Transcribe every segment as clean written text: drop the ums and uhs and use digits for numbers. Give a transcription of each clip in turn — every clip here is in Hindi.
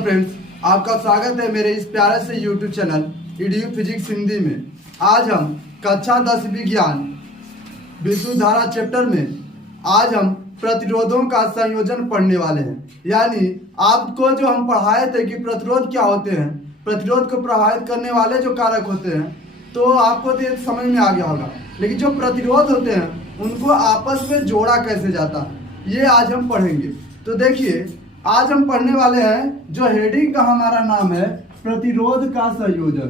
हेलो फ्रेंड्स, आपका स्वागत है मेरे इस प्यारे से YouTube channel EDU physics Hindi में। आज हम कक्षा 10 विज्ञान विद्युत धारा चैप्टर में आज हम प्रतिरोधों का संयोजन पढ़ने वाले हैं। यानी आपको जो हम पढ़ाए थे कि प्रतिरोध क्या होते हैं, प्रतिरोध को प्रभावित करने वाले जो कारक होते हैं, तो आपको तो ये समझ में आ गया होगा। लेकिन जो प्रतिरोध होते हैं उनको आपस में जोड़ा कैसे जाता, ये आज हम पढ़ेंगे। तो देखिए, आज हम पढ़ने वाले हैं, जो हेडिंग का हमारा नाम है प्रतिरोध का संयोजन।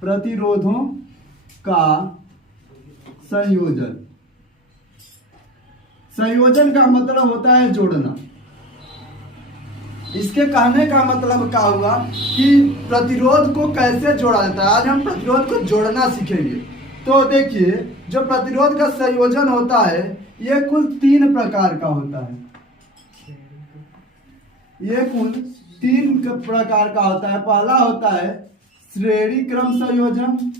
प्रतिरोधों का संयोजन। संयोजन का मतलब होता है जोड़ना। इसके कहने का मतलब क्या हुआ कि प्रतिरोध को कैसे जोड़ा जाता है। आज हम प्रतिरोध को जोड़ना सीखेंगे। तो देखिए, जो प्रतिरोध का संयोजन होता है ये कुल 3 प्रकार का होता है। ये कुल 3 प्रकार का होता है। पहला होता है श्रेणी क्रम संयोजन,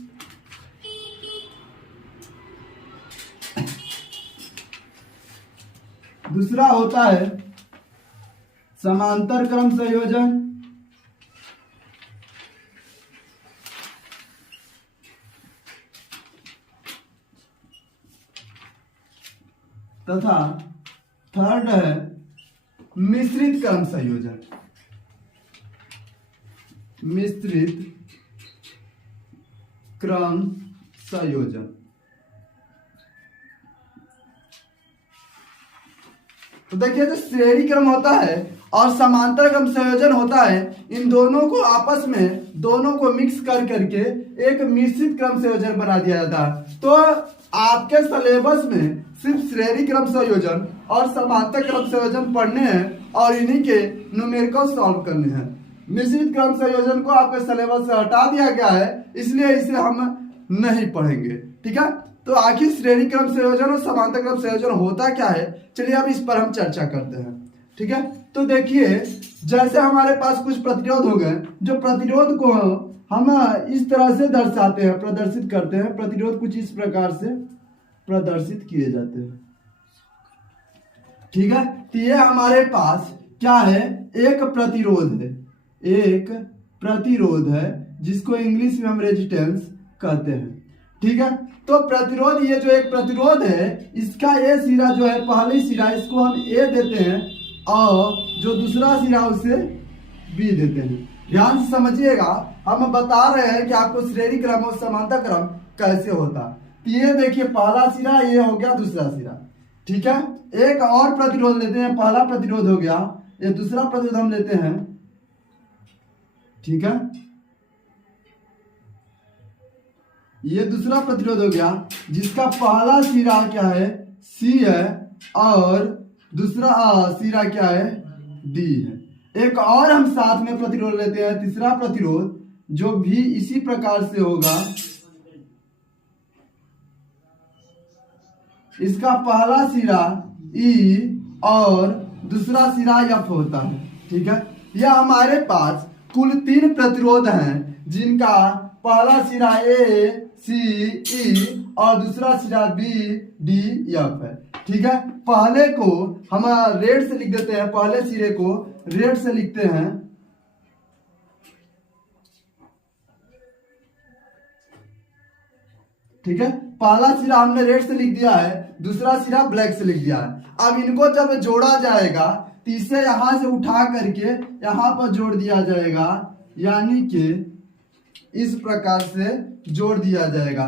दूसरा होता है समांतर क्रम संयोजन, तथा थर्ड है मिश्रित क्रम संयोजन। मिश्रित क्रम संयोजन। तो देखिए, जो श्रेणी क्रम होता है और समांतर क्रम संयोजन होता है, इन दोनों को आपस में दोनों को मिक्स कर करके एक मिश्रित क्रम संयोजन बना दिया जाता है। तो आपके सिलेबस में सिर्फ श्रेणी क्रम संयोजन और समांतर क्रम संयोजन पढ़ने हैं और इन्हीं के न्यूमेरिकल सॉल्व करने हैं। मिश्रित क्रम संयोजन को आपके सिलेबस से हटा दिया गया है, इसलिए इसे हम नहीं पढ़ेंगे। ठीक है, तो आखिर श्रेणी क्रम संयोजन और समांतर क्रम संयोजन होता क्या है, चलिए अब इस पर हम चर्चा करते हैं। ठीक है, तो देखिए, जैसे हमारे पास कुछ प्रतिरोध हो गए, जो प्रतिरोध को हम इस तरह से दर्शाते हैं, प्रदर्शित करते हैं। प्रतिरोध कुछ इस प्रकार से प्रदर्शित किए जाते हैं। ठीक है, तो ये हमारे पास क्या है, एक प्रतिरोध है। एक प्रतिरोध है जिसको इंग्लिश में हम रेजिस्टेंस कहते हैं। ठीक है, तो प्रतिरोध, ये जो एक प्रतिरोध है, इसका ए सिरा जो है, पहली सिरा, इसको हम ए देते हैं और जो दूसरा सिरा उसे बी देते हैं। ध्यान से समझिएगा, हम बता रहे हैं कि आपको श्रेणी क्रम और समांतर क्रम कैसे होता। तो ये देखिए, पहला सिरा ये हो गया, दूसरा सिरा। ठीक है, एक और प्रतिरोध लेते हैं। पहला प्रतिरोध हो गया, ये दूसरा प्रतिरोध हम लेते हैं। ठीक है, ये दूसरा प्रतिरोध हो गया, जिसका पहला सिरा क्या है, सी है, और दूसरा सिरा क्या है, डी है। एक और हम साथ में प्रतिरोध लेते हैं, तीसरा प्रतिरोध, जो भी इसी प्रकार से होगा। इसका पहला सिरा ई और दूसरा सिरा एफ होता है। ठीक है, यह हमारे पास कुल 3 प्रतिरोध हैं, जिनका पहला सिरा ए, सी, ई और दूसरा सिरा बी, डी, एफ है। ठीक है, पहले को हम रेड से लिख देते हैं। पहले सिरे को रेड से लिखते हैं। ठीक है, पहला सिरा हमने रेड से लिख दिया है, दूसरा सिरा ब्लैक से लिख दिया है। अब इनको जब जोड़ा जाएगा, तो इसे यहां से उठा करके यहां पर जोड़ दिया जाएगा, यानी कि इस प्रकार से जोड़ दिया जाएगा।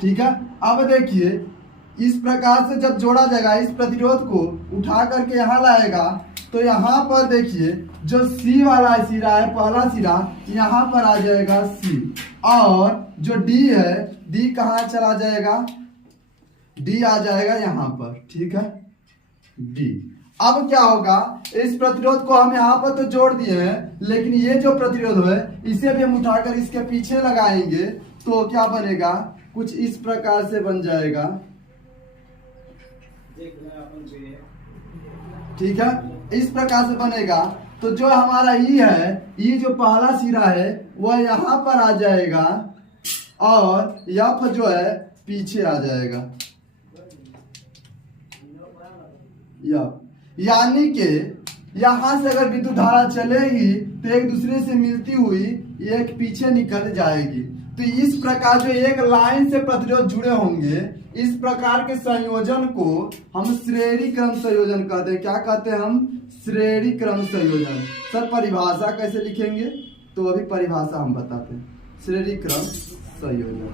ठीक है, अब देखिए, इस प्रकार से जब जोड़ा जाएगा, इस प्रतिरोध को उठा करके यहां लाएगा, तो यहां पर देखिए, जो सी वाला सिरा है, पहला सिरा, यहां पर आ जाएगा सी, और जो डी है, डी कहां चला जाएगा, डी आ जाएगा यहां पर। ठीक है, डी। अब क्या होगा, इस प्रतिरोध को हम यहाँ पर तो जोड़ दिए हैं, लेकिन ये जो प्रतिरोध है, इसे भी हम उठाकर इसके पीछे लगाएंगे, तो क्या बनेगा, कुछ इस प्रकार से बन जाएगा। ठीक है, इस प्रकार से बनेगा। तो जो हमारा ई है, ई जो पहला सिरा है वह यहाँ पर आ जाएगा और F जो है पीछे आ जाएगा। यानी कि यहां से अगर विद्युत धारा चलेगी तो एक दूसरे से मिलती हुई एक पीछे निकल जाएगी। तो इस प्रकार जो एक लाइन से प्रतिरोध जुड़े होंगे, इस प्रकार के संयोजन को हम श्रेणी क्रम संयोजन कहते हैं। क्या कहते हैं हम? श्रेणी क्रम संयोजन। सर परिभाषा कैसे लिखेंगे? तो अभी परिभाषा हम बताते हैं। श्रेणी क्रम संयोजन,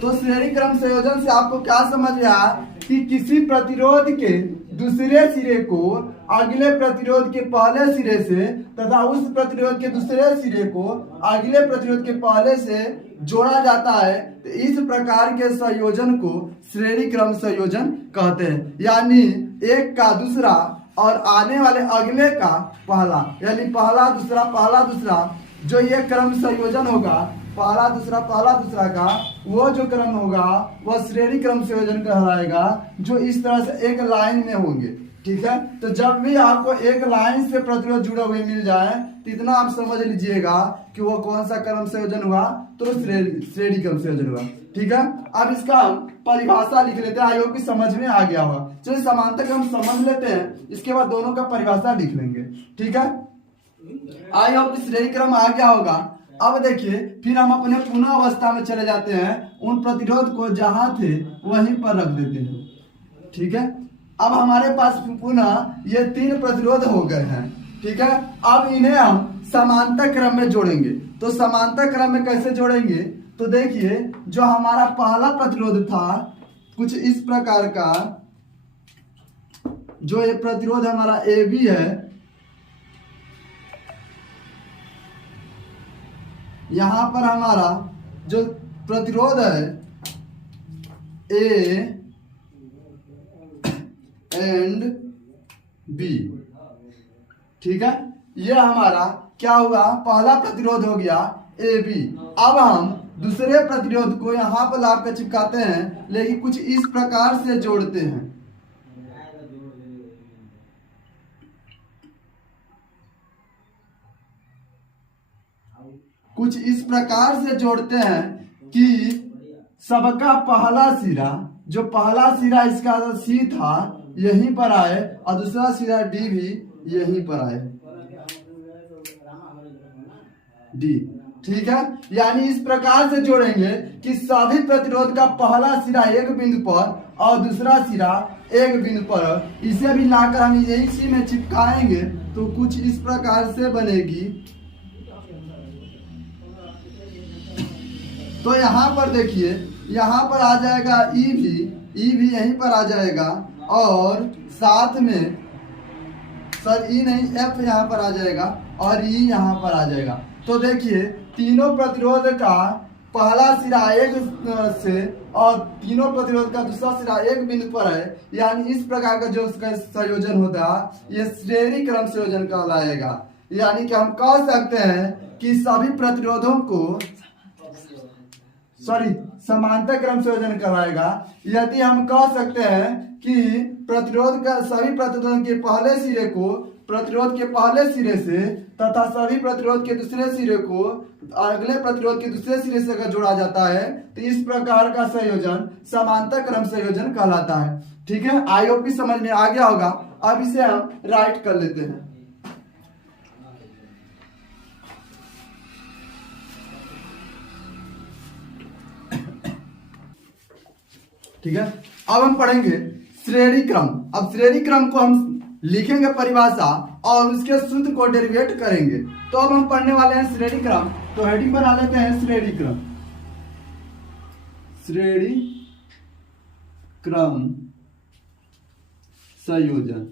तो श्रेणी क्रम संयोजन से आपको क्या समझ में आया कि किसी प्रतिरोध के दूसरे सिरे को अगले प्रतिरोध के पहले सिरे से तथा उस प्रतिरोध के दूसरे सिरे को अगले प्रतिरोध के पहले से जोड़ा जाता है। तो इस प्रकार के संयोजन को श्रेणी क्रम संयोजन कहते हैं। यानी एक का दूसरा और आने वाले अगले का पहला, यानी पहला दूसरा जो ये क्रम संयोजन होगा, पहला दूसरा का वो जो क्रम होगा वह श्रेणी क्रम संयोजन कहलाएगा, जो इस तरह से एक लाइन में होंगे। ठीक है, तो जब भी आपको एक लाइन से प्रतिरोध जुड़े हुए मिल जाए तो इतना आप समझ लीजिएगा कि वो कौन सा क्रम संयोजन हुआ, तो श्रेणी क्रम संयोजन हुआ। ठीक है, अब इसका हम परिभाषा लिख लेते हैं। आई होप कि समझ में आ गया होगा। चलिए समांतर क्रम समझ लेते हैं, इसके बाद दोनों का परिभाषा लिख लेंगे। ठीक है, आई होप कि श्रेणी क्रम आ गया होगा। अब देखिए, फिर हम अपने पुनः अवस्था में चले जाते हैं, उन प्रतिरोध को जहां थे वहीं पर रख देते हैं। ठीक है, अब हमारे पास पुनः ये 3 प्रतिरोध हो गए हैं। ठीक है, अब इन्हें हम समांतर क्रम में जोड़ेंगे। तो समांतर क्रम में कैसे जोड़ेंगे? तो देखिए, जो हमारा पहला प्रतिरोध था कुछ इस प्रकार का, जो ये प्रतिरोध हमारा AB है, यहां पर हमारा जो प्रतिरोध है A एंड B। ठीक है, ये हमारा क्या हुआ? पहला प्रतिरोध हो गया AB। अब हम दूसरे प्रतिरोध को यहां पर लाभ कर चिपकाते हैं, लेकिन कुछ इस प्रकार से जोड़ते हैं। कुछ इस प्रकार से जोड़ते हैं कि सबका पहला सिरा, जो पहला सिरा इसका C था यहीं पर आए और दूसरा सिरा D भी यहीं पर आए, D। ठीक है, यानी इस प्रकार से जोड़ेंगे कि सभी प्रतिरोध का पहला सिरा एक बिंदु पर और दूसरा सिरा एक बिंदु पर, इसे भी लाकर हम यही सी में चिपकाएंगे तो कुछ इस प्रकार से बनेगी। तो यहाँ पर देखिए, यहाँ पर आ जाएगा ई भी यहीं पर आ जाएगा, और साथ में सर ई नहीं एफ यहाँ पर आ जाएगा और ई यहाँ पर आ जाएगा। तो देखिए, तीनों प्रतिरोध का पहला सिरा एक से और तीनों प्रतिरोध का दूसरा सिरा एक बिंदु पर है, यानी इस प्रकार का जो उसका संयोजन होता है ये श्रेणी क्रम संयोजन कहलाएगा। यानी कि हम कह सकते हैं कि सभी प्रतिरोधों को समांतर क्रम संयोजन कहलाएगा। यदि हम कह सकते हैं कि प्रतिरोध का सभी प्रतिरोध के पहले सिरे को प्रतिरोध के पहले सिरे से तथा सभी प्रतिरोध के दूसरे सिरे को अगले प्रतिरोध के दूसरे सिरे से अगर जोड़ा जाता है तो इस प्रकार का संयोजन समांतर क्रम संयोजन कहलाता है। ठीक है, आई होप भी समझ में आ गया होगा। अब इसे हम राइट कर लेते हैं। ठीक है, अब हम पढ़ेंगे श्रेणी क्रम। अब श्रेणी क्रम को हम लिखेंगे परिभाषा और उसके सूत्र को डेरिवेट करेंगे। तो अब हम पढ़ने वाले हैं श्रेणी क्रम। तो हेडिंग बना लेते हैं श्रेणी क्रम। श्रेणी क्रम संयोजन।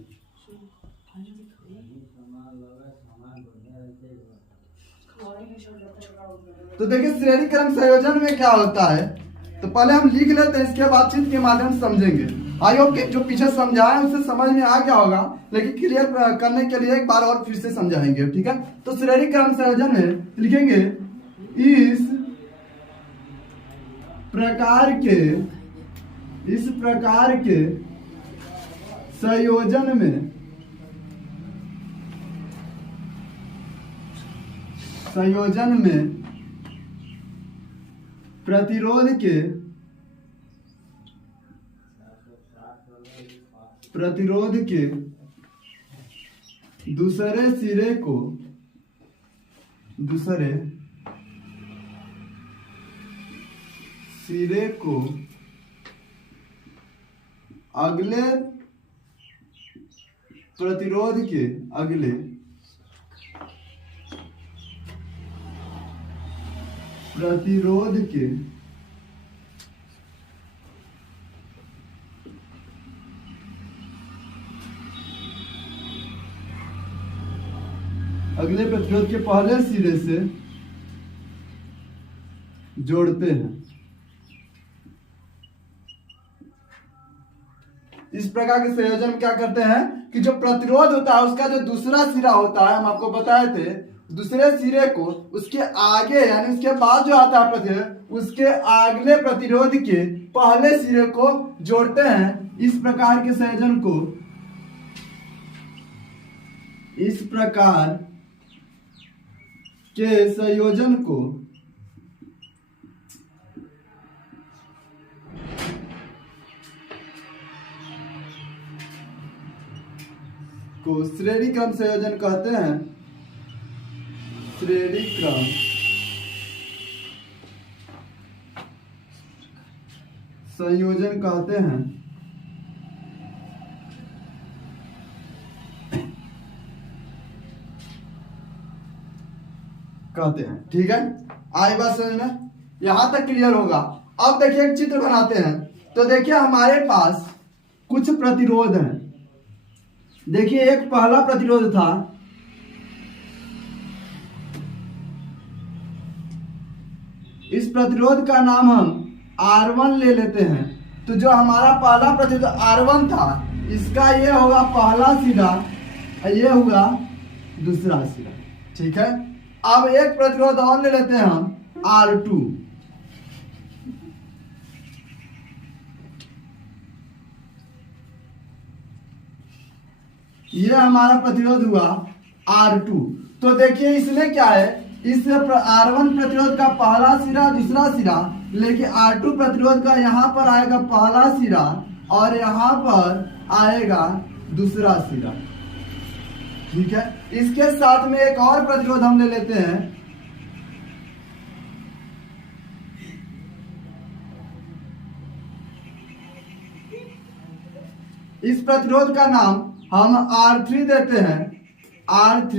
तो देखिए, श्रेणी क्रम संयोजन में क्या होता है, तो पहले हम लिख लेते हैं, इसके बाद चित्र के माध्यम से समझेंगे। आई होप कि जो पीछे समझाया उसे समझ में आ गया होगा, लेकिन क्लियर करने के लिए एक बार और फिर से समझाएंगे। ठीक है, तो श्रेणी क्रम संयोजन में लिखेंगे इस प्रकार के संयोजन में संयोजन में प्रतिरोध के दूसरे सिरे को अगले प्रतिरोध के अगले प्रतिरोध के पहले सिरे से जोड़ते हैं। इस प्रकार के संयोजन क्या करते हैं कि जो प्रतिरोध होता है उसका जो दूसरा सिरा होता है, हम आपको बताए थे, दूसरे सिरे को उसके आगे यानी उसके बाद जो आता है प्रतिरोध, उसके अगले प्रतिरोध के पहले सिरे को जोड़ते हैं। इस प्रकार के संयोजन को श्रेणी क्रम संयोजन कहते हैं। श्रेणी क्रम संयोजन कहते हैं। ठीक है, आई बात समझ में? यहां तक क्लियर होगा। अब देखिए एक चित्र बनाते हैं। तो देखिए हमारे पास कुछ प्रतिरोध हैं। देखिए एक पहला प्रतिरोध था, इस प्रतिरोध का नाम हम R1 ले लेते हैं। तो जो हमारा पहला प्रतिरोध R1 था, इसका ये होगा पहला सिरा, ये होगा दूसरा सिरा। ठीक है, अब एक प्रतिरोध और ले लेते हैं हम R2। ये हमारा प्रतिरोध हुआ R2। तो देखिए इसमें क्या है, इस R1 प्रतिरोध का पहला सिरा दूसरा सिरा, लेकिन R2 प्रतिरोध का यहाँ पर आएगा पहला सिरा और यहाँ पर आएगा दूसरा सिरा। ठीक है, इसके साथ में एक और प्रतिरोध हम ले लेते हैं। इस प्रतिरोध का नाम हम R3 देते हैं। R3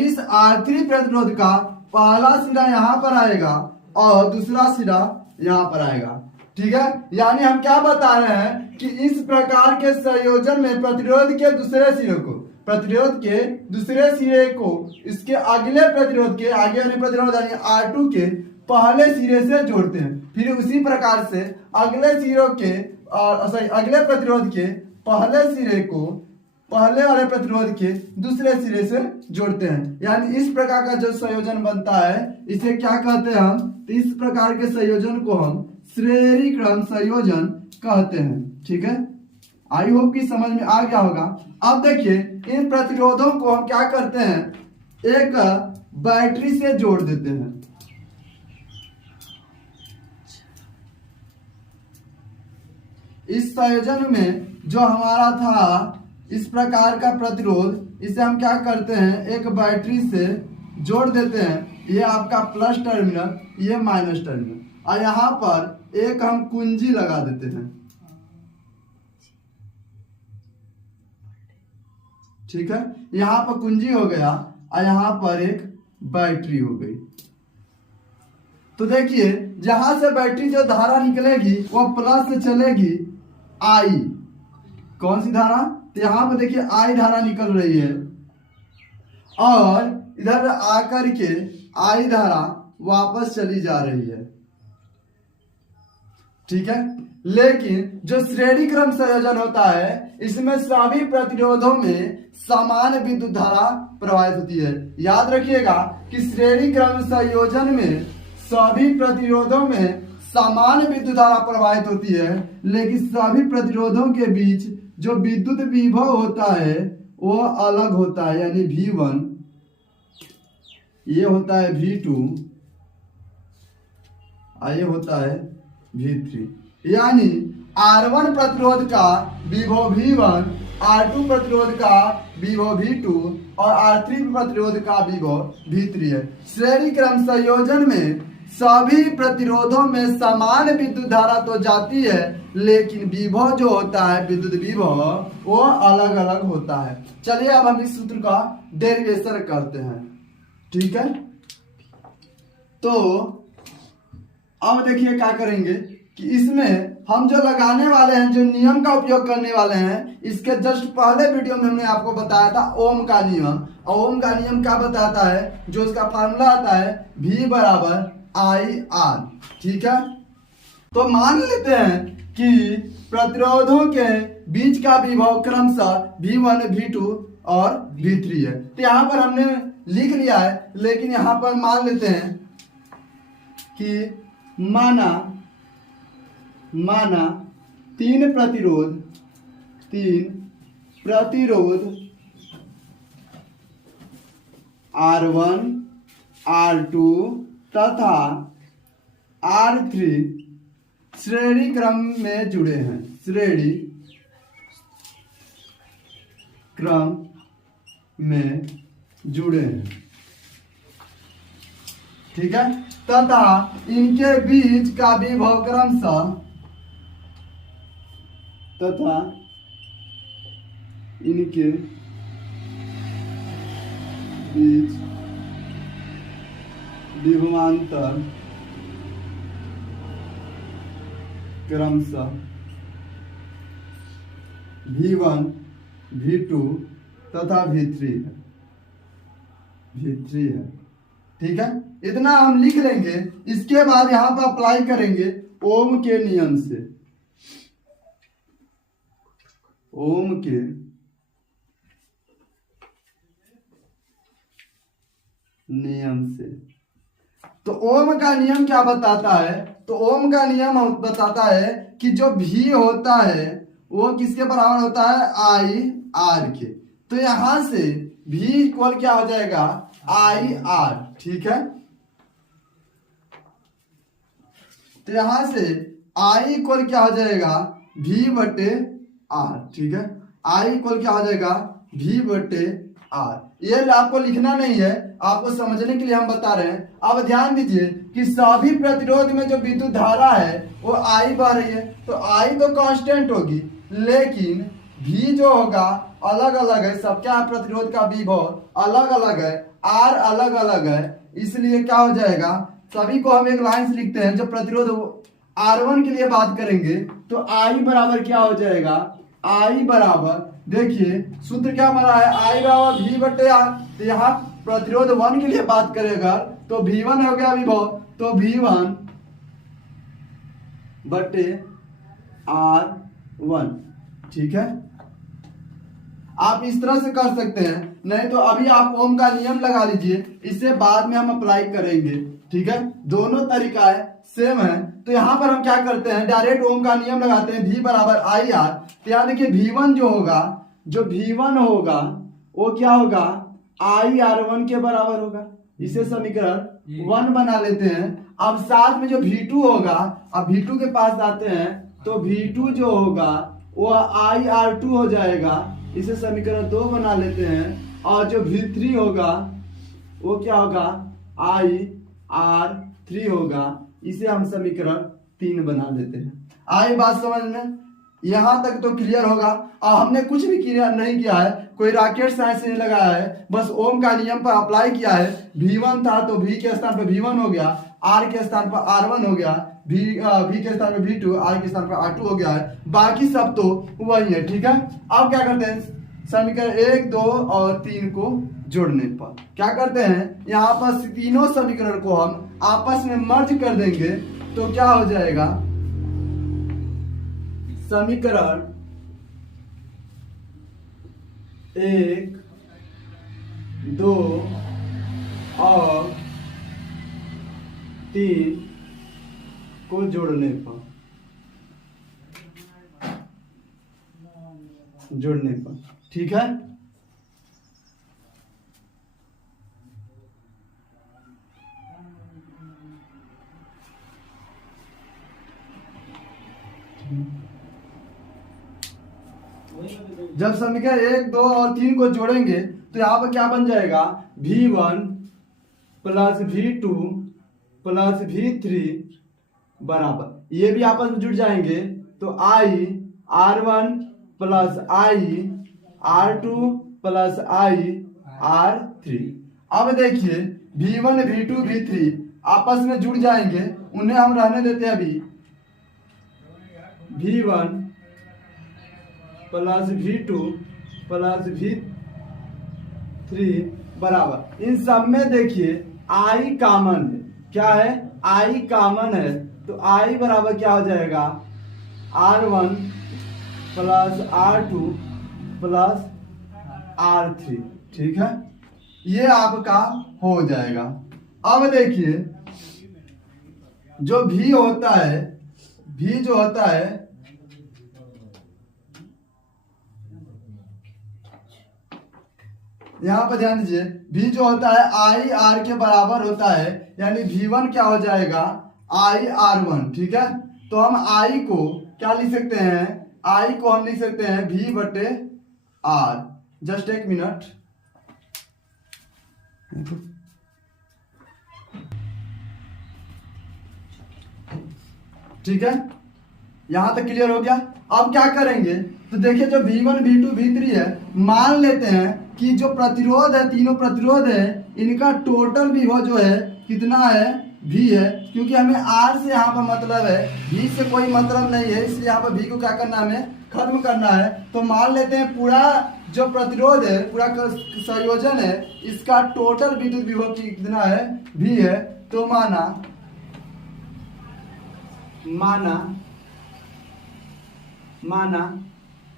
इस R3 प्रतिरोध का पहला सिरा यहाँ पर आएगा और दूसरा सिरा यहाँ पर आएगा। ठीक है, यानी हम क्या बता रहे हैं कि इस प्रकार के संयोजन में प्रतिरोध के दूसरे सिरे को इसके अगले प्रतिरोध के आगे वाले प्रतिरोध यानी R2 के पहले सिरे से जोड़ते हैं। फिर उसी प्रकार से अगले प्रतिरोध के पहले सिरे को पहले वाले प्रतिरोध के दूसरे सिरे से जोड़ते हैं। यानी इस प्रकार का जो संयोजन बनता है इसे क्या कहते हैं हम? तो इस प्रकार के संयोजन को हम श्रेणी क्रम संयोजन कहते हैं। ठीक है, आई होप कि समझ में आ गया होगा। अब देखिए इन प्रतिरोधों को हम क्या करते हैं, एक बैटरी से जोड़ देते हैं। इस संयोजन में जो हमारा था इस प्रकार का प्रतिरोध, इसे हम क्या करते हैं, एक बैटरी से जोड़ देते हैं। ये आपका प्लस टर्मिनल, ये माइनस टर्मिनल, और यहाँ पर एक हम कुंजी लगा देते हैं। ठीक है, यहाँ पर कुंजी हो गया और यहाँ पर एक बैटरी हो गई। तो देखिए जहां से बैटरी जो धारा निकलेगी वो प्लस से चलेगी आई, कौन सी धारा? तो यहाँ पर देखिए आई धारा निकल रही है और इधर आकर के आई धारा वापस चली जा रही है। ठीक है, लेकिन जो श्रेणी क्रम संयोजन होता है इसमें सभी प्रतिरोधों में समान विद्युत धारा प्रवाहित होती है। याद रखिएगा कि श्रेणी क्रम संयोजन में सभी प्रतिरोधों में समान विद्युत धारा प्रवाहित होती है, लेकिन सभी प्रतिरोधों के बीच जो विद्युत विभव होता है वो अलग होता है। यानी V1 ये होता है V2 और ये होता है V3, यानी R1 प्रतिरोध का विभव V1, R2 प्रतिरोध का विभव V2 और R3 प्रतिरोध का विभव V3 है। श्रेणी क्रम संयोजन में सभी प्रतिरोधों में समान विद्युत धारा तो जाती है, लेकिन विभव जो होता है विद्युत विभव वो अलग अलग होता है। चलिए अब हम इस सूत्र का डेरिवेशन करते हैं, ठीक है। तो अब देखिए क्या करेंगे कि इसमें हम जो लगाने वाले हैं, जो नियम का उपयोग करने वाले हैं, इसके जस्ट पहले वीडियो में हमने आपको बताया था ओम का नियम। ओम का नियम क्या बताता है, जो उसका फार्मूला आता है V बराबर IR, ठीक है। तो मान लेते हैं कि प्रतिरोधों के बीच का विभव क्रमशः V1, V2 और V3 है। तो यहाँ पर हमने लिख लिया है, लेकिन यहाँ पर मान लेते हैं कि माना तीन प्रतिरोध R1, R2 तथा R3 श्रेणी क्रम में जुड़े हैं, श्रेणी क्रम में जुड़े हैं, ठीक है। तथा इनके बीच का विभव क्रमशः तथा इनके बीच विभवांतर क्रमशः V1, V2 तथा V3 है, ठीक है। इतना हम लिख लेंगे। इसके बाद यहां पर अप्लाई करेंगे ओम के नियम से, ओम के नियम से। तो ओम का नियम क्या बताता है, तो ओम का नियम बताता है कि जो V होता है वो किसके बराबर होता है, IR के। तो यहां से V इक्वल क्या हो जाएगा, IR, ठीक है। तो यहां से I इक्वल क्या हो जाएगा, V बटे R, ठीक है। I इक्वल क्या हो जाएगा, V बटे R। ये आपको लिखना नहीं है, आपको समझने के लिए हम बता रहे हैं। अब ध्यान दीजिए कि सभी प्रतिरोध में जो विद्युत धारा है वो I बह रही है, तो I तो कांस्टेंट होगी, लेकिन V जो होगा अलग अलग है। सबका प्रतिरोध का विभव अलग अलग है, R अलग अलग है, इसलिए क्या हो जाएगा, सभी को हम एक लाइन से लिखते हैं। जब प्रतिरोध R1 के लिए बात करेंगे तो I बराबर क्या हो जाएगा, I बराबर, देखिए सूत्र क्या बना है, I बराबर V बटे R। तो यहाँ प्रतिरोध 1 के लिए बात करेगा तो V1 हो गया विभव, तो V1 बटे R1, ठीक है। आप इस तरह से कर सकते हैं, नहीं तो अभी आप ओम का नियम लगा लीजिए, इसे बाद में हम अप्लाई करेंगे, ठीक है। दोनों तरीका है, सेम है। तो यहाँ पर हम क्या करते हैं, डायरेक्ट ओम का नियम लगाते हैं, V बराबर IR। तो यहाँ देखिए V1 जो होगा, जो V1 होगा वो क्या होगा, IR1 के बराबर होगा। इसे समीकरण 1 बना लेते हैं। अब साथ में जो V2 होगा, अब V2 के पास आते हैं, तो V2 जो होगा वो IR2 हो जाएगा। इसे समीकरण 2 बना लेते हैं। और जो V3 होगा वो क्या होगा, IR3 होगा। इसे हम समीकरण 3 बना लेते हैं। आई बात समझ में, यहां तक तो क्लियर होगा। और हमने कुछ भी क्लियर नहीं किया है, कोई रॉकेट साइंस नहीं लगाया है, बस ओम का नियम पर अप्लाई किया है। V1 था तो V के स्थान पर V1 हो गया, R के स्थान पर R1 हो गया, V के स्थान पर V2, R के स्थान पर R2 हो गया है। बाकी सब तो वही है, ठीक है। अब क्या करते हैं, समीकरण 1, 2 और 3 को जोड़ने पर क्या करते हैं, यहाँ पर तीनों समीकरण को हम आपस में मर्ज कर देंगे, तो क्या हो जाएगा, समीकरण 1, 2 और 3 को जोड़ने पर ठीक है। जब समीकरण 1, 2 और 3 को जोड़ेंगे तो यहाँ पर क्या बन जाएगा, V1 plus V2 plus V3 बराबर, ये भी आपस में जुड़ जाएंगे तो I R1 plus I R2 plus I R3। अब देखिए V1 V2 V3 आपस में जुड़ जाएंगे, उन्हें हम रहने देते हैं अभी। V1 plus V2 plus V3 बराबर, इन सब में देखिए I कॉमन है, क्या है, I कॉमन है, तो I बराबर क्या हो जाएगा, R1 plus R2 plus R3। ठीक है, ये आपका हो जाएगा। अब देखिए जो V होता है, V जो होता है यहाँ पर ध्यान दीजिए, V जो होता है I R के बराबर होता है, यानी V1 क्या हो जाएगा, I R1। ठीक है, तो हम I को क्या लिख सकते हैं, I को हम लिख सकते हैं V बटे R। जस्ट एक मिनट, ठीक है, यहां तक क्लियर हो गया। अब क्या करेंगे, तो देखिए जो V1 V2 V3 है, मान लेते हैं कि जो प्रतिरोध है, तीनों प्रतिरोध है, इनका टोटल विभव जो है कितना है, V है, क्योंकि हमें R से यहाँ पर मतलब है, V से कोई मतलब नहीं है, इसलिए यहाँ पर V को क्या करना है, हमें खत्म करना है। तो मान लेते हैं पूरा जो प्रतिरोध है, पूरा संयोजन है, इसका टोटल विद्युत विभव कितना है, V है। तो माना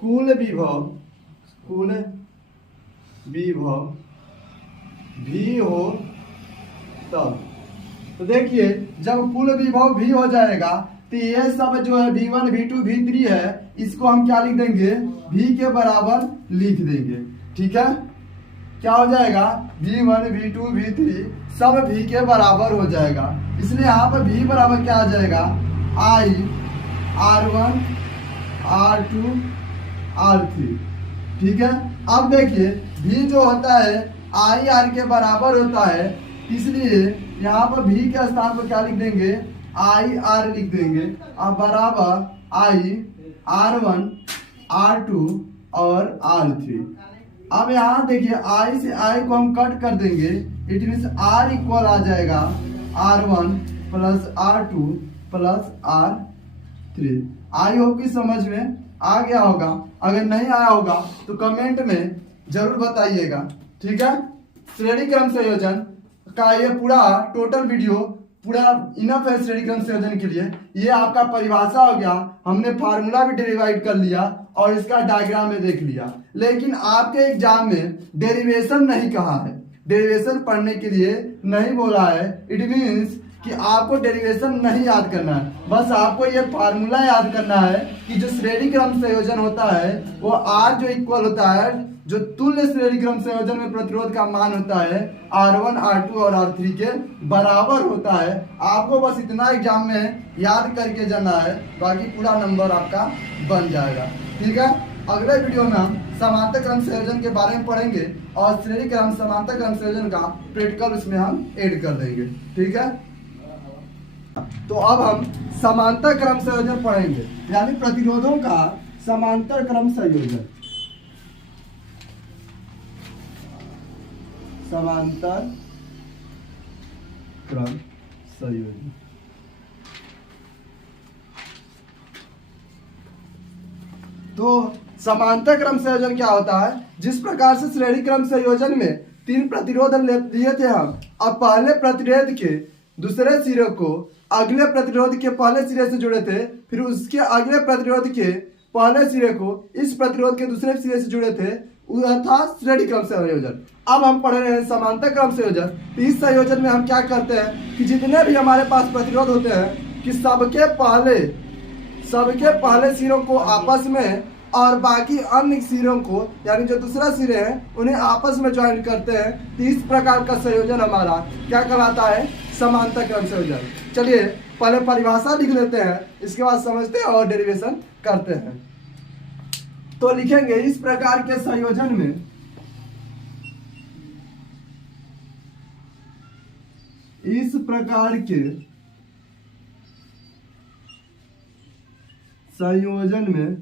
कुल विभव V हो तब, तो देखिए जब कुल विभव V हो जाएगा तो ये सब जो है V1 V2 V3 है, इसको हम क्या लिख देंगे, V के बराबर लिख देंगे। ठीक है, क्या हो जाएगा, V1 V2 V3 सब V के बराबर हो जाएगा, इसलिए यहाँ पर V बराबर क्या आ जाएगा, I R1 R2 R3। ठीक है, अब देखिए V जो होता है I R के बराबर होता है, इसलिए यहाँ पर V के स्थान पर क्या लिख देंगे, I R लिख देंगे, अब बराबर I R1 R2 और R3। अब यहाँ देखिए I से I को हम कट कर देंगे, इट मीन्स R इक्वल आ जाएगा R1 plus R2 plus R3। I hope कि समझ में आ गया होगा, अगर नहीं आया होगा तो कमेंट में जरूर बताइएगा। ठीक है, श्रेणी क्रम संयोजन का ये पूरा टोटल वीडियो पूरा इनफ है श्रेणी क्रम संयोजन के लिए। ये आपका परिभाषा हो गया, हमने फार्मूला भी डिराइव कर लिया और इसका डायग्राम में देख लिया, लेकिन आपके एग्जाम में डेरिवेशन नहीं कहा है, डेरिवेशन पढ़ने के लिए नहीं बोला है। इट मीन्स कि आपको डेरिवेशन नहीं याद करना है, बस आपको ये फार्मूला याद करना है कि जो श्रेणी क्रम संयोजन होता है वो R जो इक्वल होता है, जो तुल्य श्रेणी क्रम संयोजन में प्रतिरोध का मान होता है R1 R2 और R3 के बराबर होता है। आपको बस इतना एग्जाम में याद करके जाना है, बाकी पूरा नंबर आपका बन जाएगा। ठीक है, अगले वीडियो में हम समांतर क्रम संयोजन के बारे में पढ़ेंगे और श्रेणी क्रम समांतर क्रम संयोजन का प्रैक्टिकल उसमें हम ऐड कर देंगे। ठीक है, तो अब हम समांतर क्रम संयोजन पढ़ेंगे, यानी प्रतिरोधों का समांतर क्रम संयोजन। समांतर क्रम संयोजन, तो समांतर क्रम संयोजन क्या होता है, जिस प्रकार से श्रेणी क्रम संयोजन में 3 प्रतिरोध लिए थे हम, अब पहले प्रतिरोध के दूसरे सिरे को अगले प्रतिरोध के पहले सिरे से जुड़े थे, फिर उसके अगले प्रतिरोध के पहले सिरे को इस प्रतिरोध के दूसरे सिरे से जुड़े थे, वह था श्रेणी क्रम संयोजन। अब हम पढ़ रहे हैं समांतर क्रम संयोजन। तो इस संयोजन में हम क्या करते हैं कि जितने भी हमारे पास प्रतिरोध होते हैं कि सबके पहले सिरों को आपस में और बाकी अन्य सिरों को, यानी जो दूसरा सिरे हैं उन्हें आपस में ज्वाइन करते हैं। तो इस प्रकार का संयोजन हमारा क्या कहलाता है, समांतर क्रम संयोजन। चलिए पहले परिभाषा लिख लेते हैं, इसके बाद समझते हैं और डेरिवेशन करते हैं। तो लिखेंगे इस प्रकार के संयोजन में इस प्रकार के संयोजन में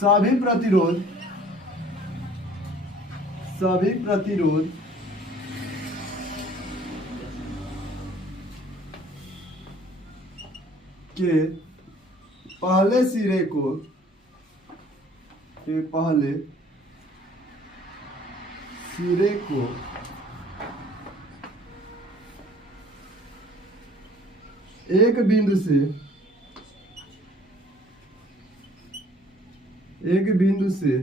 सभी प्रतिरोध के पहले सिरे को एक बिंदु से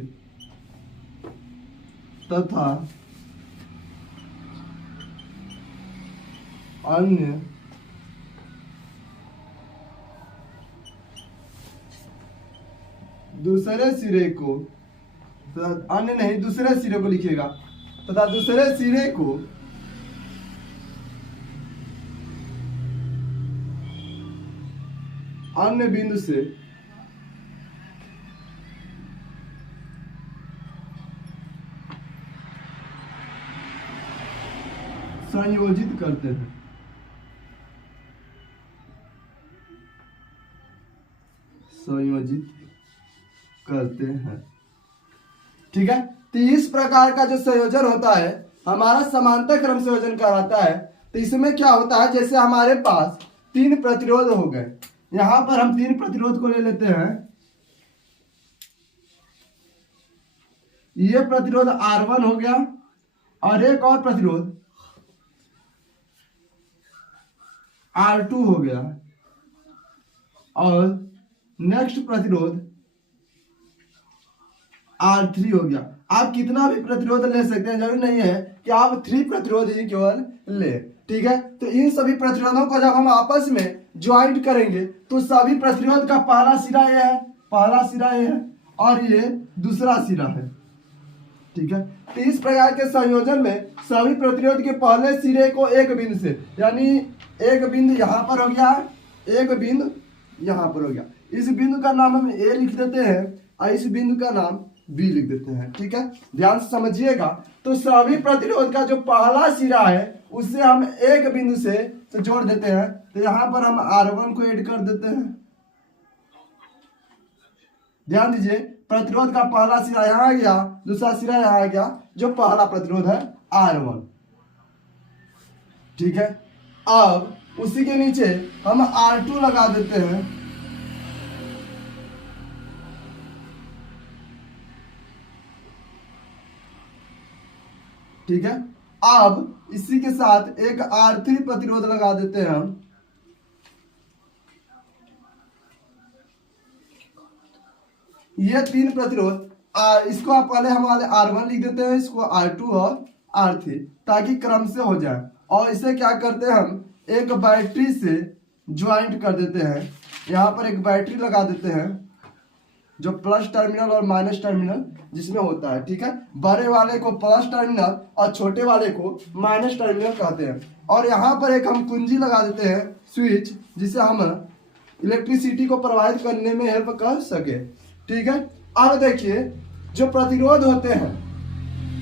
तथा अन्य दूसरे सिरे को लिखिएगा तथा दूसरे सिरे को अन्य बिंदु से संयोजित करते हैं। ठीक है, तो इस प्रकार का जो संयोजन होता है हमारा समांतर क्रम संयोजन कहलाता है। तो इसमें क्या होता है, जैसे हमारे पास 3 प्रतिरोध हो गए, यहां पर हम 3 प्रतिरोध को ले लेते हैं। ये प्रतिरोध R1 हो गया और एक और प्रतिरोध R2 हो गया और नेक्स्ट प्रतिरोध R3 हो गया। आप कितना भी प्रतिरोध ले सकते हैं, जरूरी नहीं है कि आप 3 प्रतिरोध ही केवल ले। ठीक है, तो इन सभी प्रतिरोधों को जब हम आपस में ज्वाइंट करेंगे तो सभी प्रतिरोध का पहला सिरा ये है और ये दूसरा सिरा है। ठीक है, तो इस प्रकार के संयोजन में सभी प्रतिरोध के पहले सिरे को एक बिंदु से, यानी एक बिंदु यहाँ पर हो गया, एक बिंदु यहाँ पर हो गया, इस बिंदु का नाम हम ए लिख देते हैं और इस बिंदु का नाम बी लिख देते हैं। ठीक है, ध्यान से समझिएगा। तो सभी प्रतिरोध का जो पहला सिरा है उससे हम एक बिंदु से जोड़ देते हैं। तो यहाँ पर हम R1 को ऐड कर देते हैं। ध्यान दीजिए, प्रतिरोध का पहला सिरा यहाँ आ गया, दूसरा सिरा यहाँ आ गया, जो पहला प्रतिरोध है R1। ठीक है, अब उसी के नीचे हम R2 लगा देते हैं। ठीक है, अब इसी के साथ एक R3 प्रतिरोध लगा देते हैं हम। ये 3 प्रतिरोध, इसको आप पहले हमारे R1 लिख देते हैं, इसको R2 और R3, ताकि क्रम से हो जाए। और इसे क्या करते हैं, हम एक बैटरी से ज्वाइंट कर देते हैं। यहाँ पर एक बैटरी लगा देते हैं जो प्लस टर्मिनल और माइनस टर्मिनल जिसमें होता है। ठीक है, बड़े वाले को प्लस टर्मिनल और छोटे वाले को माइनस टर्मिनल कहते हैं। और यहाँ पर एक हम कुंजी लगा देते हैं, स्विच, जिसे हम इलेक्ट्रिसिटी को प्रवाहित करने में हेल्प कर सके। ठीक है, अब देखिए जो प्रतिरोध होते हैं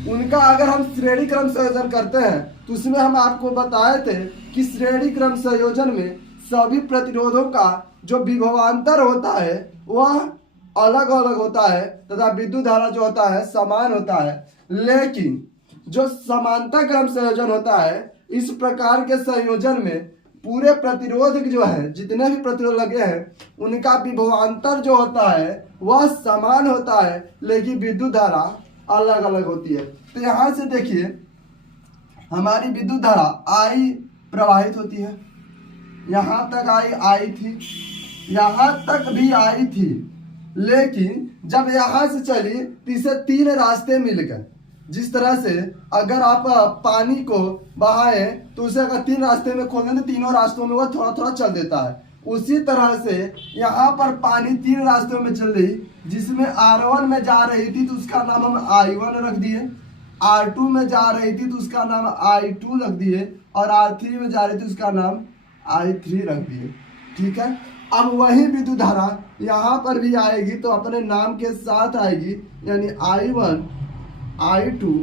उनका अगर हम श्रेणी क्रम संयोजन करते हैं तो उसमें हम आपको बताए थे कि श्रेणी क्रम संयोजन में सभी प्रतिरोधों का जो विभवांतर होता है वह अलग अलग होता है तथा विद्युत धारा जो होता है समान होता है। लेकिन जो समांतर क्रम संयोजन होता है, इस प्रकार के संयोजन में पूरे प्रतिरोध जो है, जितने भी प्रतिरोध लगे हैं, उनका विभवांतर जो होता है वह समान होता है, लेकिन विद्युत धारा अलग अलग होती है। तो यहाँ से देखिए हमारी विद्युत धारा I प्रवाहित होती है, यहाँ तक आई थी, यहाँ तक भी आई थी, लेकिन जब यहाँ से चली तो इसे 3 रास्ते मिल गए। जिस तरह से अगर आप पानी को बहाए तो उसे अगर 3 रास्ते में खोल दें तो तीनों रास्तों में वह थोड़ा थोड़ा चल देता है। उसी तरह से यहाँ पर पानी 3 रास्तों में चल रही, जिसमें R1 में जा रही थी तो उसका नाम हम I1 रख दिए, R2 में जा रही थी तो उसका नाम I2 रख दिए, और R3 में जा रही थी उसका नाम I3 रख दिए। ठीक है, अब वही विद्युत धारा यहाँ पर भी आएगी तो अपने नाम के साथ आएगी, यानी I1 I2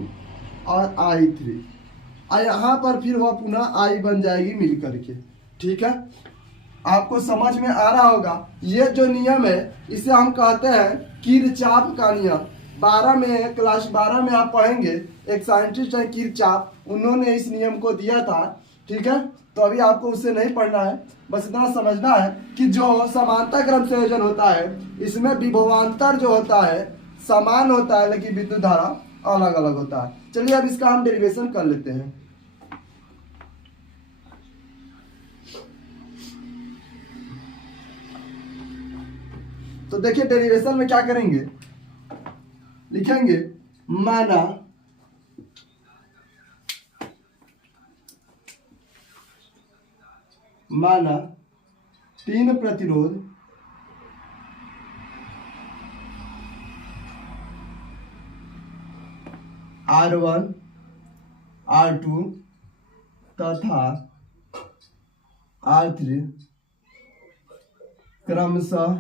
और I3, और यहाँ पर फिर वह पुनः I बन जाएगी मिल करके। ठीक है, आपको समझ में आ रहा होगा। ये जो नियम है इसे हम कहते हैं किरचॉफ का नियम। 12 में, क्लास 12 में आप पढ़ेंगे, एक साइंटिस्ट है किरचॉफ, उन्होंने इस नियम को दिया था। ठीक है, तो अभी आपको उसे नहीं पढ़ना है, बस इतना समझना है कि जो समांतर क्रम संयोजन होता है इसमें विभवांतर जो होता है समान होता है, लेकिन विद्युत धारा अलग अलग होता है। चलिए अब इसका हम डेरिवेशन कर लेते हैं। तो देखिए डेरिवेशन में क्या करेंगे, लिखेंगे माना 3 प्रतिरोध R1 R2 तथा R3 क्रमशः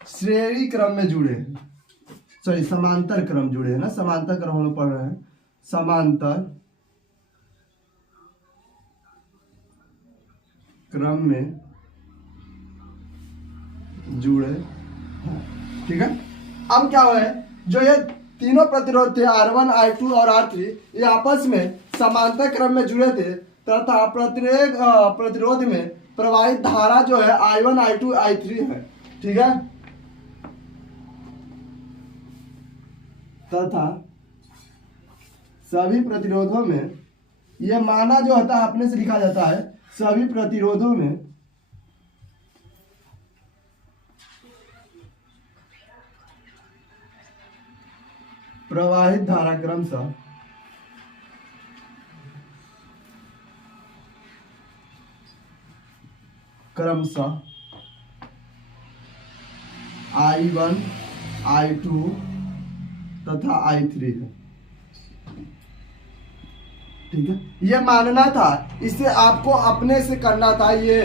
श्रेणी क्रम में जुड़े हैं, सॉरी समांतर क्रम जुड़े हैं ना, समांतर क्रम हम लोग पढ़ रहे हैं, समांतर क्रम में जुड़े। ठीक है, अब क्या हुआ है, जो ये तीनों प्रतिरोध थे R1 I2 और R3 ये आपस में समांतर क्रम में जुड़े थे तथा प्रत्येक प्रतिरोध में प्रवाहित धारा जो है I1 I2 I3 है। ठीक है, तथा सभी प्रतिरोधों में, ये माना जो होता है अपने से लिखा जाता है, सभी प्रतिरोधों में प्रवाहित धारा क्रमशः I1 I2 तथा I3 है। ठीक है, ये मानना था, इसे आपको अपने से करना था, ये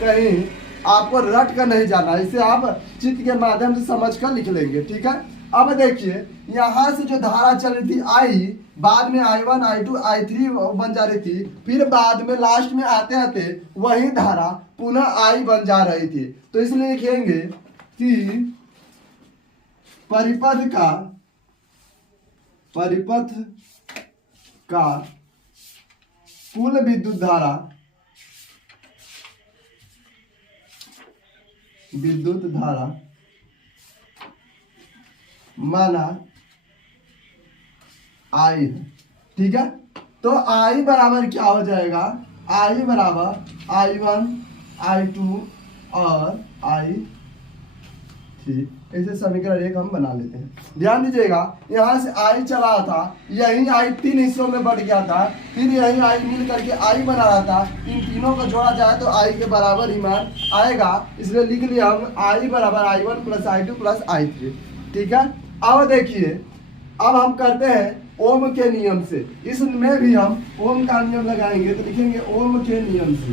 कहीं आपको रट कर नहीं जाना, इसे आप चित्र के माध्यम से समझ कर लिख लेंगे। ठीक है, अब देखिए यहाँ से जो धारा चल रही थी I, बाद में I1 I2 I3 बन जा रही थी, फिर बाद में लास्ट में आते आते वही धारा पुनः I बन जा रही थी। तो इसलिए लिखेंगे कि परिपथ का कुल विद्युत धारा माना I है। ठीक है, तो I बराबर क्या हो जाएगा, I बराबर I1 I2 और I3। ऐसे समीकरण एक हम बना लेते हैं। ध्यान दीजिएगा, यहाँ से I चला था, यही I 3 हिस्सों में बढ़ गया था, फिर यही I मिल करके I बना रहा था। इन तीनों को जोड़ा जाए तो I के बराबर ही मान आएगा, इसलिए लिख लिया हम I बराबर I1 plus I2 plus I3। ठीक है, अब देखिए, अब हम करते हैं ओम के नियम से, इसमें भी हम ओम का नियम लगाएंगे, तो लिखेंगे ओम के नियम से।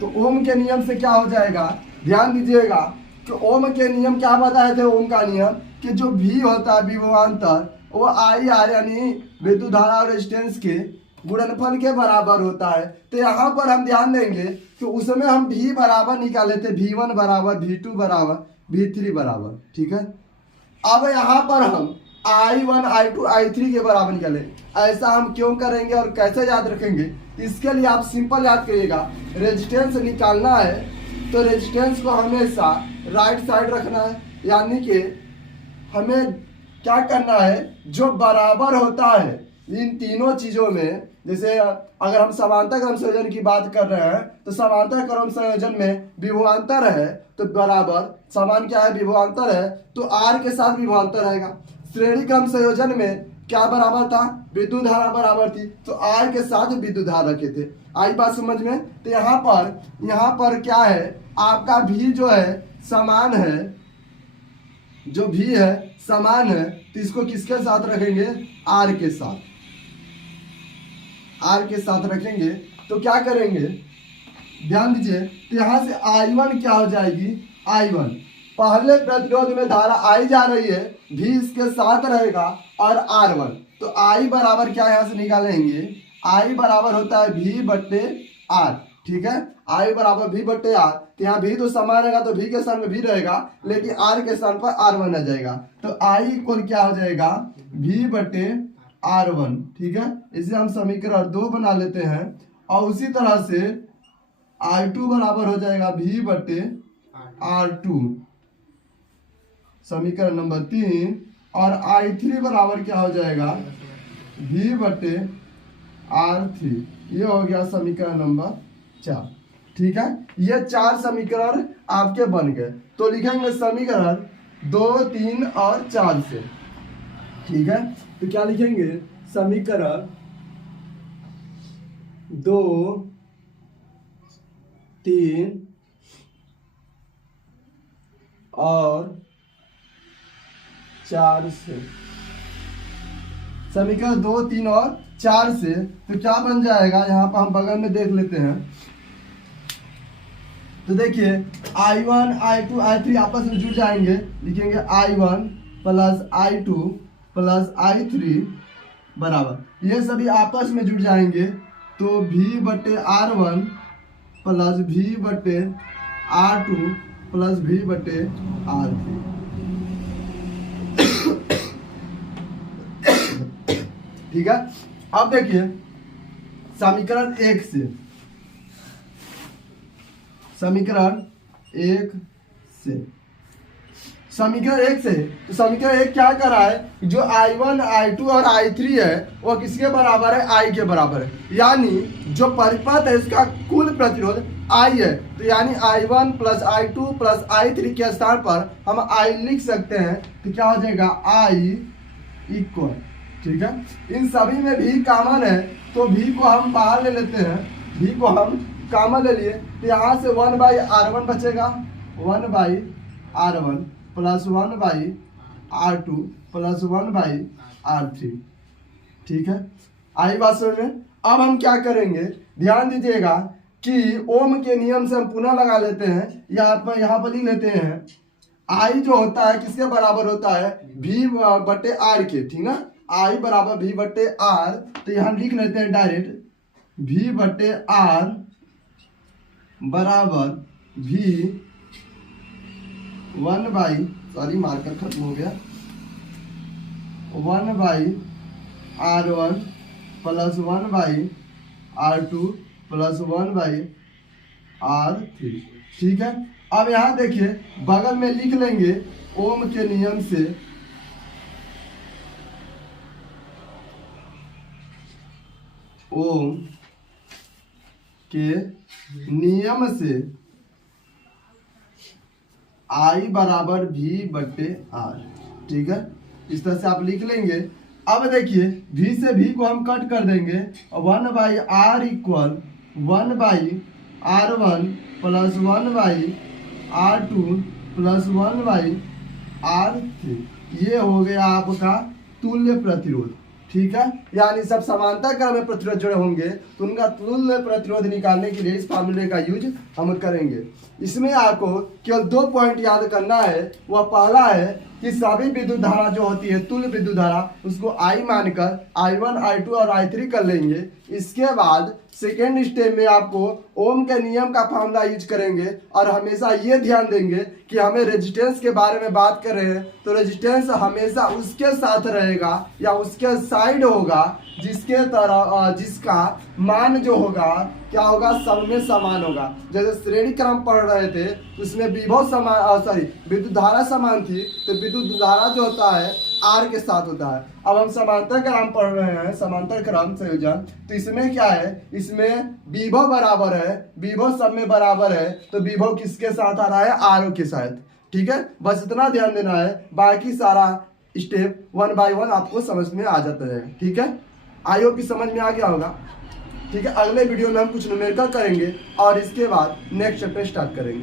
तो ओम के नियम से क्या हो जाएगा, ध्यान दीजिएगा कि ओम के नियम क्या बताए थे, ओम का नियम कि जो भी होता है विभवांतर वो I R यानी विद्युत धारा और रेजिस्टेंस के गुणनफल के बराबर होता है। तो यहाँ पर हम ध्यान देंगे कि उसमें हम V बराबर निकाले थे, V1 बराबर V2 बराबर V3 बराबर। ठीक है, अब यहाँ पर हम I1 I2 I3 के बराबर निकाले। ऐसा हम क्यों करेंगे और कैसे याद रखेंगे, इसके लिए आप सिंपल याद करिएगा, रेजिस्टेंस निकालना है तो रेजिस्टेंस को हमेशा राइट साइड रखना है, यानी कि हमें क्या करना है, जो बराबर होता है इन तीनों चीज़ों में, जैसे अगर हम समांतर क्रम संयोजन की बात कर रहे हैं तो समांतर क्रम संयोजन में विभवांतर है तो बराबर समान क्या है, विभवांतर है तो R के साथ विभवांतर रहेगा। श्रेणी क्रम संयोजन में क्या बराबर था, विद्युत धारा बराबर थी, तो R के साथ विद्युत धारा रखे थे। आई बात समझ में। तो यहाँ पर क्या है, आपका भी जो है समान है जो भी है समान है, तो इसको किसके साथ रखेंगे, आर के साथ, आर के साथ रखेंगे। तो क्या करेंगे, ध्यान दीजिए, तो यहाँ से I1 क्या हो जाएगी, I1 पहले प्रतिरोध में धारा आई जा रही है, भी इसके साथ रहेगा और R1, तो I बराबर क्या यहाँ से निकालेंगे, I बराबर होता है V बट्टे R, ठीक है, I बराबर V बट्टे R। तो यहाँ V तो समान रहेगा तो V के स्थान में V रहेगा, लेकिन R के स्थान पर R1 आ जाएगा, तो I इक्वल क्या हो जाएगा, V बट्टे R1, ठीक है। इसे हम समीकरण 2 बना लेते हैं, और उसी तरह से I2 बराबर हो जाएगा V बट्टे R2, समीकरण नंबर 3, और I3 बराबर क्या हो जाएगा, V बट्टे R3, ये हो गया समीकरण नंबर 4, ठीक है। ये 4 समीकरण आपके बन गए। तो लिखेंगे समीकरण 2, 3 और 4 से, ठीक है। तो क्या लिखेंगे, समीकरण 2, 3 और 4 से, समीकरण 2, 3 और 4 से। तो क्या बन जाएगा, यहाँ पर हम बगल में देख लेते हैं। तो देखिए I1, I2, I3 आपस में जुड़ जाएंगे, लिखेंगे I1 plus I2 plus I3 बराबर, ये सभी आपस में जुड़ जाएंगे, तो V बटे R1 प्लस V बटे R2 प्लस V बटे R3, ठीक है। अब देखिए समीकरण 1 से, समीकरण 1 से, समीकरण 1 से, तो समीकरण 1 क्या कर रहा है, जो I1, I2 और I3 है वो किसके बराबर है, I के बराबर है, यानी जो परिपथ है इसका कुल प्रतिरोध I है, तो यानी I1 plus I2 plus I3 के स्थान पर हम I लिख सकते हैं, तो क्या हो जाएगा I इक्वल, ठीक है। इन सभी में भी कॉमन है, तो भी को हम बाहर ले लेते हैं, भी को हम कॉमन ले लिए, तो यहाँ से 1/R1 बचेगा, 1/R1 plus 1/R2 plus 1/R3, ठीक है। आई बात समझ में। अब हम क्या करेंगे, ध्यान दीजिएगा कि ओम के नियम से हम पुनः लगा लेते हैं, यहाँ पर लिख लेते हैं आई जो होता है किसके बराबर होता है, V बटे R के, ठीक ना, I बराबर V बटे R। तो यहाँ लिख लेते हैं डायरेक्ट, V बटे R बराबर V 1/, सॉरी मार्कर खत्म हो गया, 1/R1 plus 1/R2 plus 1/R3, ठीक है। अब यहाँ देखिए बगल में लिख लेंगे ओम के नियम से, ओम के नियम से I बराबर V बटे R, ठीक है, इस तरह से आप लिख लेंगे। अब देखिए V से V को हम कट कर देंगे, 1/R equal 1/R1 plus 1/R2 plus 1/R3, ये हो गया आपका तुल्य प्रतिरोध, ठीक है। यानी सब समांतर क्रम में प्रतिरोध जुड़े होंगे तो उनका तुल्य प्रतिरोध निकालने के लिए इस फार्मूले का यूज हम करेंगे। इसमें आपको केवल 2 पॉइंट याद करना है। वह पहला है कि सभी विद्युत धारा जो होती है तुल्य विद्युत धारा, उसको I मानकर I1, I2 और I3 कर लेंगे। इसके बाद सेकेंड स्टेप में आपको ओम के नियम का फार्मूला यूज करेंगे और हमेशा ये ध्यान देंगे कि हमें रेजिस्टेंस के बारे में बात कर रहे हैं तो रेजिस्टेंस हमेशा उसके साथ रहेगा या उसके साइड होगा जिसके तरह जिसका मान जो होगा क्या होगा, सब में समान होगा। जैसे श्रेणी क्रम पढ़ रहे थे उसमें विभव समान विद्युत धारा समान थी, तो विद्युत धारा जो होता है R के साथ होता है। अब हम समांतर क्रम पढ़ रहे हैं, समांतर क्रम संयोजन, तो इसमें क्या है, इसमें विभव बराबर है, विभव सब में बराबर है, तो विभव किसके साथ आ रहा है, R के साथ, ठीक है। बस इतना ध्यान देना है, बाकी सारा स्टेप 1 by 1 आपको समझ में आ जाता है, ठीक है। आई होप कि समझ में आ गया होगा, ठीक है। अगले वीडियो में हम कुछ न्यूमेरिकल करेंगे और इसके बाद नेक्स्ट चैप्टर स्टार्ट करेंगे।